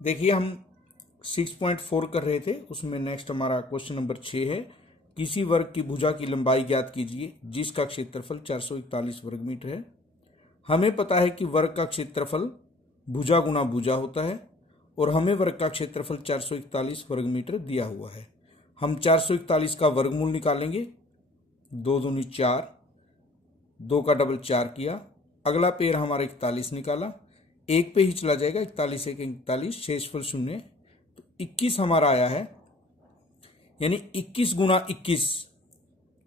देखिए हम 6.4 कर रहे थे, उसमें नेक्स्ट हमारा क्वेश्चन नंबर 6 है। किसी वर्ग की भुजा की लंबाई ज्ञात कीजिए जिसका क्षेत्रफल 441 वर्ग मीटर है। हमें पता है कि वर्ग का क्षेत्रफल भुजा गुना भुजा होता है और हमें वर्ग का क्षेत्रफल 441 वर्ग मीटर दिया हुआ है। हम 441 का वर्गमूल निकालेंगे। 2 दूनी 4, 2 का डबल 4 किया। अगला पेड़ हमारा 41 निकाला, एक पे ही चला जाएगा, 41 एक 41, शेषफल 0, तो 21 हमारा आया है। यानी 21 गुना 21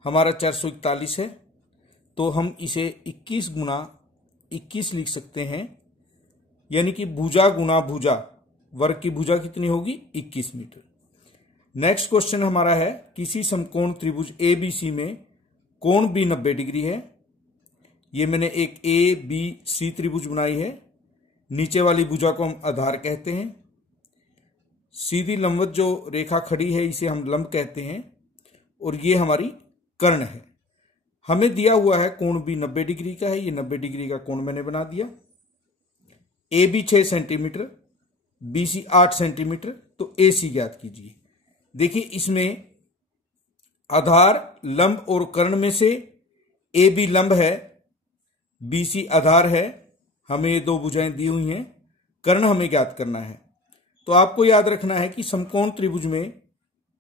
हमारा 441 है, तो हम इसे 21 गुना 21 लिख सकते हैं। यानी कि भुजा गुना भुजा, वर्ग की भुजा कितनी होगी? 21 मीटर। नेक्स्ट क्वेश्चन हमारा है, किसी समकोण त्रिभुज ABC में कोण B 90 डिग्री है। ये मैंने एक ABC त्रिभुज बनाई है। नीचे वाली भुजा को हम आधार कहते हैं। सीधी लंबवत जो रेखा खड़ी है इसे हम लंब कहते हैं और ये हमारी कर्ण है। हमें दिया हुआ है कोण B 90 डिग्री का है। ये 90 डिग्री का कोण मैंने बना दिया। AB 6 सेंटीमीटर, BC 8 सेंटीमीटर, तो AC ज्ञात कीजिए। देखिए इसमें आधार, लंब और कर्ण में से AB लंब है, BC आधार है। हमें ये दो भुजाएं दी हुई हैं, कर्ण हमें ज्ञात करना है। तो आपको याद रखना है कि समकोण त्रिभुज में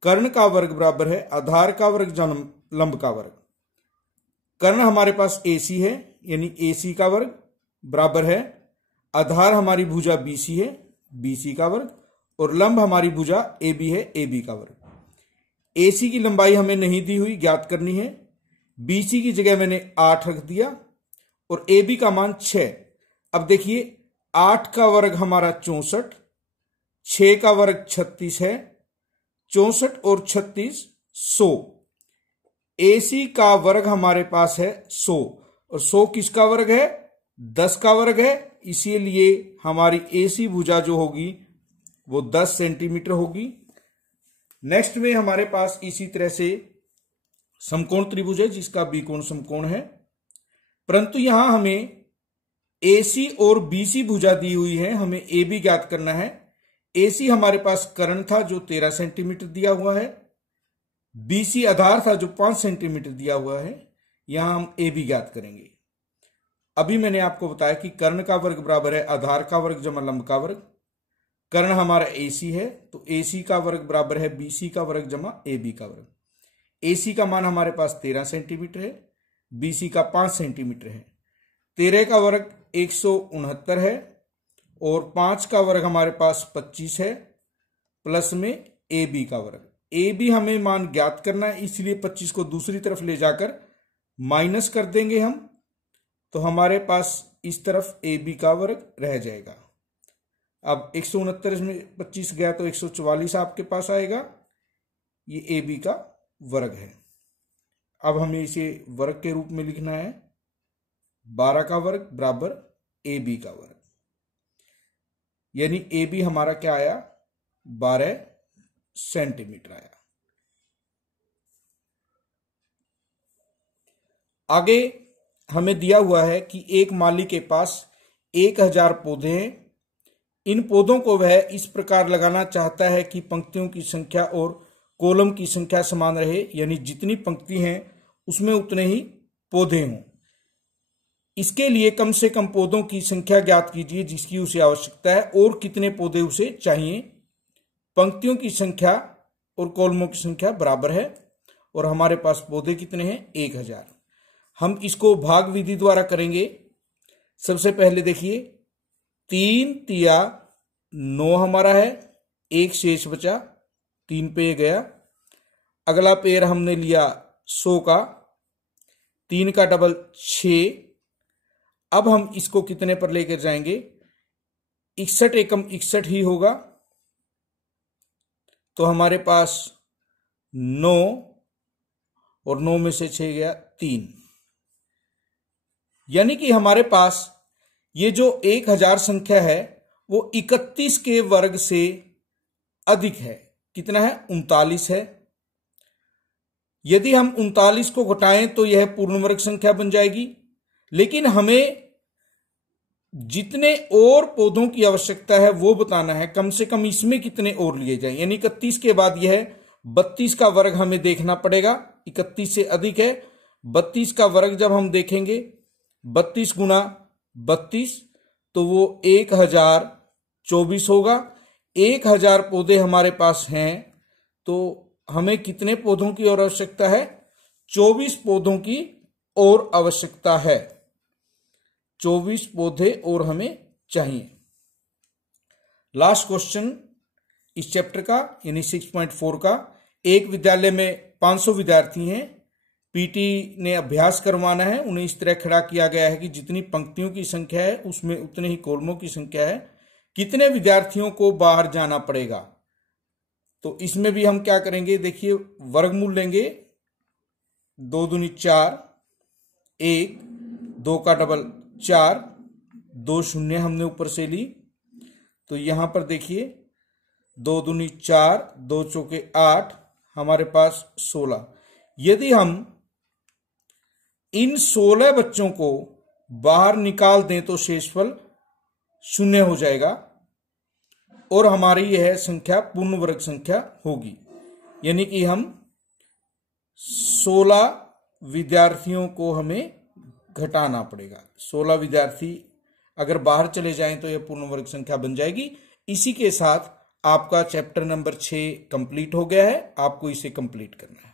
कर्ण का वर्ग बराबर है आधार का वर्ग जन्म लंब का वर्ग। कर्ण हमारे पास AC है, यानी AC का वर्ग बराबर है आधार हमारी भुजा BC है, BC का वर्ग, और लंब हमारी भुजा AB है, AB का वर्ग। AC की लंबाई हमें नहीं दी हुई, ज्ञात करनी है। BC की जगह मैंने 8 रख दिया और AB का मान 6। अब देखिए 8 का वर्ग हमारा 64, 6 का वर्ग 36 है, 64 और 36 100। AC का वर्ग हमारे पास है 100 और 100 किसका वर्ग है? 10 का वर्ग है। इसीलिए हमारी AC भुजा जो होगी वो 10 सेंटीमीटर होगी। नेक्स्ट में हमारे पास इसी तरह से समकोण त्रिभुज है जिसका B कोण समकोण है, परंतु यहां हमें AC और BC भुजा दी हुई है, हमें AB ज्ञात करना है। AC हमारे पास कर्ण था जो 13 सेंटीमीटर दिया हुआ है, BC आधार था जो 5 सेंटीमीटर दिया हुआ है। यहां हम AB ज्ञात करेंगे। अभी मैंने आपको बताया कि कर्ण का वर्ग बराबर है आधार का वर्ग जमा लंब का वर्ग। कर्ण हमारा AC है, तो AC का वर्ग बराबर है BC का वर्ग जमा AB का वर्ग। AC का मान हमारे पास 13 सेंटीमीटर है, BC का 5 सेंटीमीटर है। 13 का वर्ग 169 है और 5 का वर्ग हमारे पास 25 है, प्लस में AB का वर्ग। AB हमें मान ज्ञात करना है, इसलिए 25 को दूसरी तरफ ले जाकर माइनस कर देंगे हम, तो हमारे पास इस तरफ AB का वर्ग रह जाएगा। अब 169 में 25 गया तो 144 आपके पास आएगा। ये AB का वर्ग है। अब हमें इसे वर्ग के रूप में लिखना है। 12 का वर्ग बराबर AB का वर्ग, यानी AB हमारा क्या आया? 12 सेंटीमीटर आया। आगे हमें दिया हुआ है कि एक माली के पास 1000 पौधे हैं। इन पौधों को वह इस प्रकार लगाना चाहता है कि पंक्तियों की संख्या और कॉलम की संख्या समान रहे, यानी जितनी पंक्ति हैं उसमें उतने ही पौधे हों। इसके लिए कम से कम पौधों की संख्या ज्ञात कीजिए जिसकी उसे आवश्यकता है और कितने पौधे उसे चाहिए। पंक्तियों की संख्या और कॉलमों की संख्या बराबर है और हमारे पास पौधे कितने हैं? 1000। हम इसको भाग विधि द्वारा करेंगे। सबसे पहले देखिए 3 तिया 9 हमारा है, एक शेष बचा, 3 पे ये गया। अगला पेड़ हमने लिया 100 का, 3 का डबल 6। अब हम इसको कितने पर लेकर जाएंगे? 61 एकम 61 ही होगा, तो हमारे पास 9 और 9 में से 6 गया 3, यानी कि हमारे पास ये जो 1000 संख्या है वो 31 के वर्ग से अधिक है। कितना है? 39 है। यदि हम 39 को घटाएं तो यह पूर्ण वर्ग संख्या बन जाएगी, लेकिन हमें जितने और पौधों की आवश्यकता है वो बताना है, कम से कम इसमें कितने और लिए जाएं। यानी 31 के बाद यह है 32 का वर्ग हमें देखना पड़ेगा, 31 से अधिक है। 32 का वर्ग जब हम देखेंगे 32 गुना 32 तो वो 1024 होगा। 1000 पौधे हमारे पास हैं तो हमें कितने पौधों की और आवश्यकता है? 24 पौधों की और आवश्यकता है। 24 पौधे और हमें चाहिए। लास्ट क्वेश्चन इस चैप्टर का यानी 6.4 का। एक विद्यालय में 500 विद्यार्थी हैं। पीटी ने अभ्यास करवाना है। उन्हें इस तरह खड़ा किया गया है कि जितनी पंक्तियों की संख्या है उसमें उतने ही कॉलमों की संख्या है। कितने विद्यार्थियों को बाहर जाना पड़ेगा? तो इसमें भी हम क्या करेंगे, देखिए वर्गमूल लेंगे। 2 दूनी 4, 1, 2 का डबल 4, 2 शून्य हमने ऊपर से ली। तो यहां पर देखिए 2 दूनी 4, 2 चौके 8, हमारे पास 16। यदि हम इन 16 बच्चों को बाहर निकाल दें तो शेषफल 0 हो जाएगा और हमारी यह संख्या पूर्ण वर्ग संख्या होगी। यानी कि हम 16 विद्यार्थियों को हमें घटाना पड़ेगा। 16 विद्यार्थी अगर बाहर चले जाएं तो यह पूर्ण वर्ग संख्या बन जाएगी। इसी के साथ आपका चैप्टर नंबर 6 कंप्लीट हो गया है। आपको इसे कंप्लीट करना है।